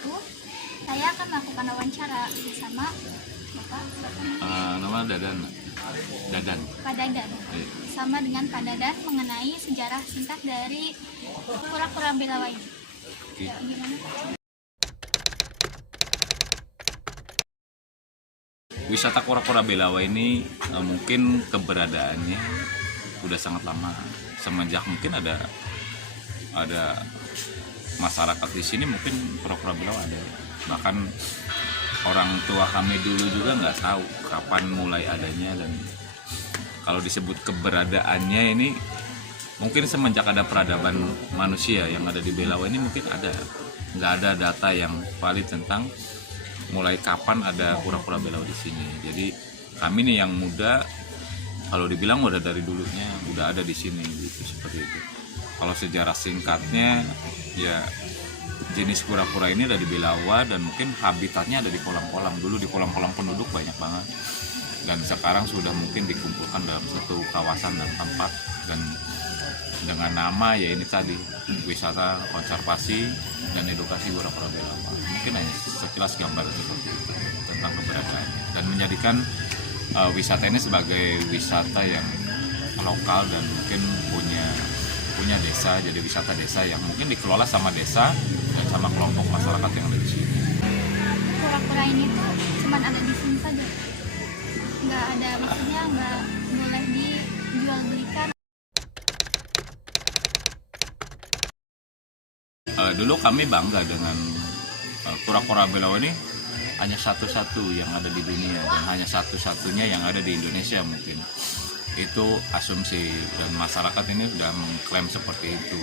itu saya akan melakukan wawancara bersama Bapak Nama Dadan. Dadan. Pak Dadan, Iya. sama dengan Pak Dadan mengenai sejarah singkat dari kura-kura Belawa ini. Oke. Ya, gimana Pak? Wisata Kura-Kura Belawa ini mungkin keberadaannya udah sangat lama, semenjak mungkin ada masyarakat di sini. Mungkin Kura-Kura Belawa ada, bahkan orang tua kami dulu juga nggak tahu kapan mulai adanya. Dan kalau disebut keberadaannya ini mungkin semenjak ada peradaban manusia yang ada di Belawa ini, mungkin nggak ada data yang valid tentang mulai kapan ada kura-kura Belawa di sini. Jadi kami nih yang muda, kalau dibilang udah dari dulunya udah ada di sini gitu, seperti itu. Kalau sejarah singkatnya ya, jenis kura-kura ini ada di Belawa dan mungkin habitatnya ada di kolam-kolam. Dulu di kolam-kolam penduduk banyak banget, dan sekarang sudah mungkin dikumpulkan dalam satu kawasan dan tempat, dan dengan nama ya ini tadi, wisata konservasi dan edukasi kura-kura Belawa. Mungkin hanya sekilas gambar seperti itu tentang keberadaannya, dan menjadikan wisata ini sebagai wisata yang lokal dan mungkin punya desa, jadi wisata desa yang mungkin dikelola sama desa dan sama kelompok masyarakat yang ada di sini. Kura-kura ini tuh cuman ada di sini saja, nggak ada, maksudnya nggak boleh dijual belikan. Dulu kami bangga dengan kura-kura Belawa ini, hanya satu-satu yang ada di dunia dan hanya satu-satunya yang ada di Indonesia mungkin. Itu asumsi, dan masyarakat ini sudah mengklaim seperti itu.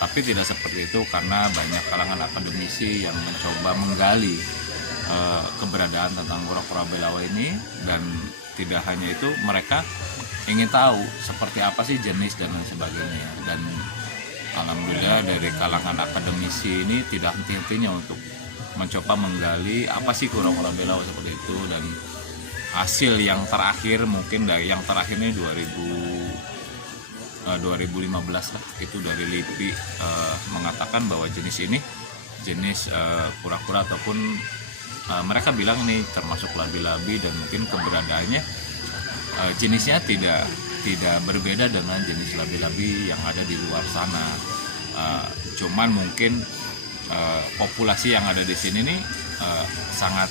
Tapi tidak seperti itu, karena banyak kalangan akademisi yang mencoba menggali keberadaan tentang kura-kura Belawa ini. Dan tidak hanya itu, mereka ingin tahu seperti apa sih jenis dan lain sebagainya. Dan alhamdulillah dari kalangan akademisi ini tidak henti-hentinya untuk mencoba menggali apa sih kura-kura Belawa seperti itu. Dan hasil yang terakhir, mungkin dari yang terakhir ini 2015 lah, itu dari LIPI mengatakan bahwa jenis ini jenis kura-kura, ataupun mereka bilang ini termasuk labi-labi, dan mungkin keberadaannya jenisnya tidak berbeda dengan jenis labi-labi yang ada di luar sana. Cuman mungkin populasi yang ada di sini nih sangat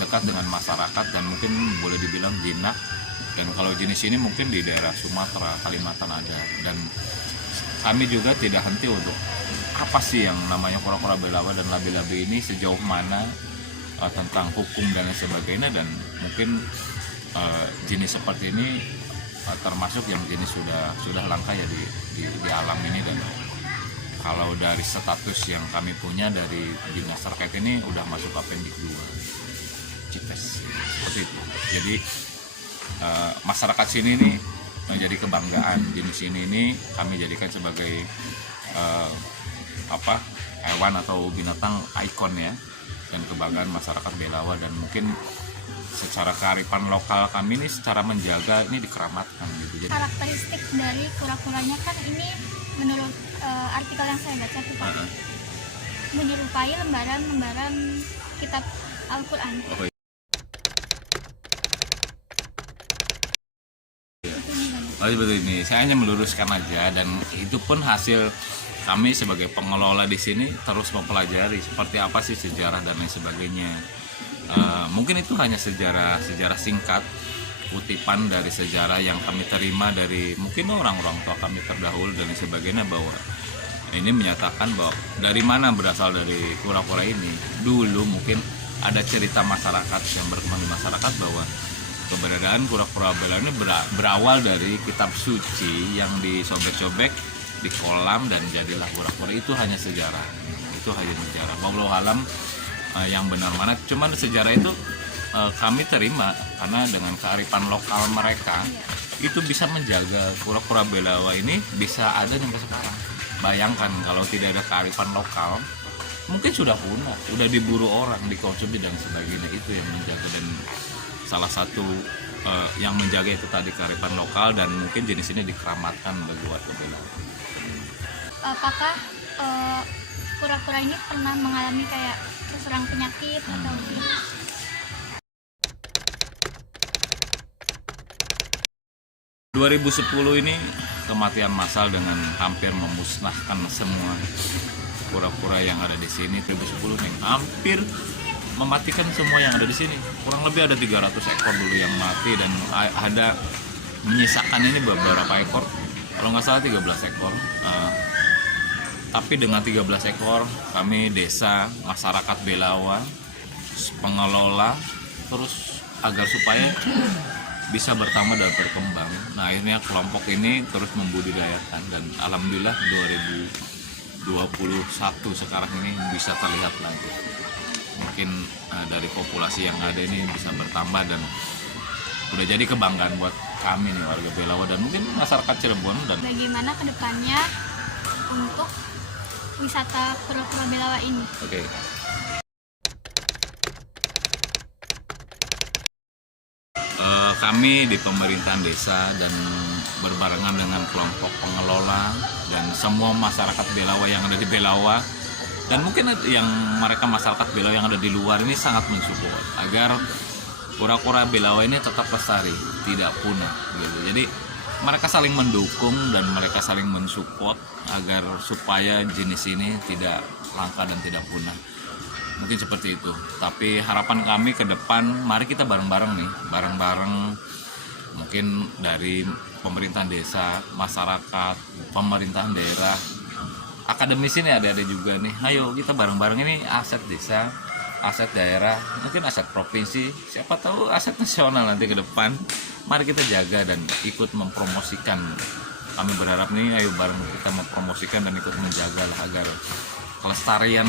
dekat dengan masyarakat, dan mungkin boleh dibilang jinak. Dan kalau jenis ini mungkin di daerah Sumatera, Kalimantan ada. Dan kami juga tidak henti untuk apa sih yang namanya kura-kura Belawa dan labi-labi ini, sejauh mana tentang hukum dan lain sebagainya. Dan mungkin jenis seperti ini termasuk yang jenis sudah langka ya di alam ini. Dan kalau dari status yang kami punya dari dinas terkait ini udah masuk Apendik 2 CITES seperti itu. Jadi masyarakat sini ini menjadi kebanggaan. Jenis ini kami jadikan sebagai hewan atau binatang ikon ya, dan kebanggaan masyarakat Belawa. Dan mungkin secara kearifan lokal kami ini, secara menjaga ini dikeramatkan gitu. Jadi Karakteristik dari kura-kuranya kan ini menurut artikel yang saya baca tuh Pak, menyerupai lembaran-lembaran kitab Al-Quran. Oh, iya. Oh, seperti ini. Saya hanya meluruskan aja, dan itu pun hasil kami sebagai pengelola di sini terus mempelajari seperti apa sih sejarah dan lain sebagainya. Mungkin itu hanya sejarah singkat, kutipan dari sejarah yang kami terima dari mungkin orang-orang tua kami terdahulu dan lain sebagainya, bahwa ini menyatakan bahwa dari mana berasal dari kura-kura ini. Dulu mungkin ada cerita masyarakat yang berkembang di masyarakat bahwa keberadaan kura-kura Belawa ini berawal dari kitab suci yang disobek-sobek di kolam dan jadilah kura-kura. Itu hanya sejarah, wallahu alam yang benar mana. Cuman sejarah itu kami terima karena dengan kearifan lokal mereka itu bisa menjaga kura-kura Belawa ini bisa ada sampai sekarang. Bayangkan kalau tidak ada kearifan lokal, mungkin sudah punah, udah diburu orang, dikonsumsi dan sebagainya. Itu yang menjaga, dan salah satu yang menjaga itu tadi kearifan lokal, dan mungkin jenis ini dikeramatkan bagi warga Belawa. Apakah kura-kura ini pernah mengalami kayak serang penyakit atau virus. Dua 2010 ini kematian massal dengan hampir memusnahkan semua kura-kura yang ada di sini. 2010 nih hampir mematikan semua yang ada di sini. Kurang lebih ada 300 ekor dulu yang mati dan ada menyisakan ini beberapa ekor. Kalau nggak salah 13 ekor. Tapi dengan 13 ekor kami desa, masyarakat Belawa, pengelola terus agar supaya bisa bertambah dan berkembang. Nah akhirnya kelompok ini terus membudidayakan dan alhamdulillah 2021 sekarang ini bisa terlihat lagi. Mungkin dari populasi yang ada ini bisa bertambah dan udah jadi kebanggaan buat kami nih warga Belawa dan mungkin masyarakat Cirebon. Dan bagaimana kedepannya untuk wisata kura-kura Belawa ini? Oke. Kami di pemerintahan desa dan berbarengan dengan kelompok pengelola dan semua masyarakat Belawa yang ada di Belawa dan mungkin yang mereka masyarakat Belawa yang ada di luar ini sangat mensupport agar kura-kura Belawa ini tetap lestari, tidak punah gitu. Jadi mereka saling mendukung dan mereka saling mensupport agar supaya jenis ini tidak langka dan tidak punah. Mungkin seperti itu. Tapi harapan kami ke depan, mari kita bareng-bareng nih, bareng-bareng mungkin dari pemerintahan desa, masyarakat, pemerintahan daerah, akademisi nih ada juga nih. Ayo kita bareng-bareng, ini aset desa, aset daerah, mungkin aset provinsi, siapa tahu aset nasional nanti ke depan. Mari kita jaga dan ikut mempromosikan. Kami berharap nih, ayo bareng kita mempromosikan dan ikut menjaga lah agar kelestarian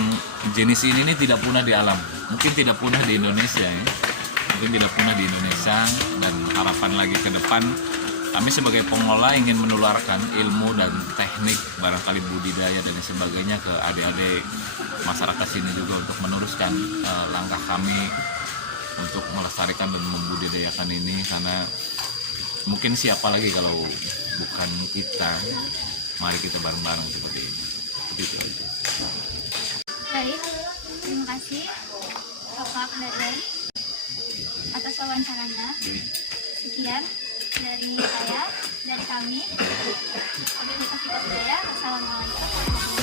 jenis ini tidak punah di alam. Mungkin tidak punah di Indonesia ya. Mungkin tidak punah di Indonesia dan harapan lagi ke depan kami sebagai pengelola ingin menularkan ilmu dan teknik barangkali budidaya dan sebagainya ke adik-adik masyarakat sini juga untuk meneruskan langkah kami untuk melestarikan dan membudidayakan ini, karena mungkin siapa lagi kalau bukan kita. Mari kita bareng-bareng seperti ini. Begitu aja. Baik, terima kasih Bapak Dadan atas wawancaranya. Sekian dari saya, dari kami. Wabil Budaya. Assalamualaikum warahmatullahi wabarakatuh.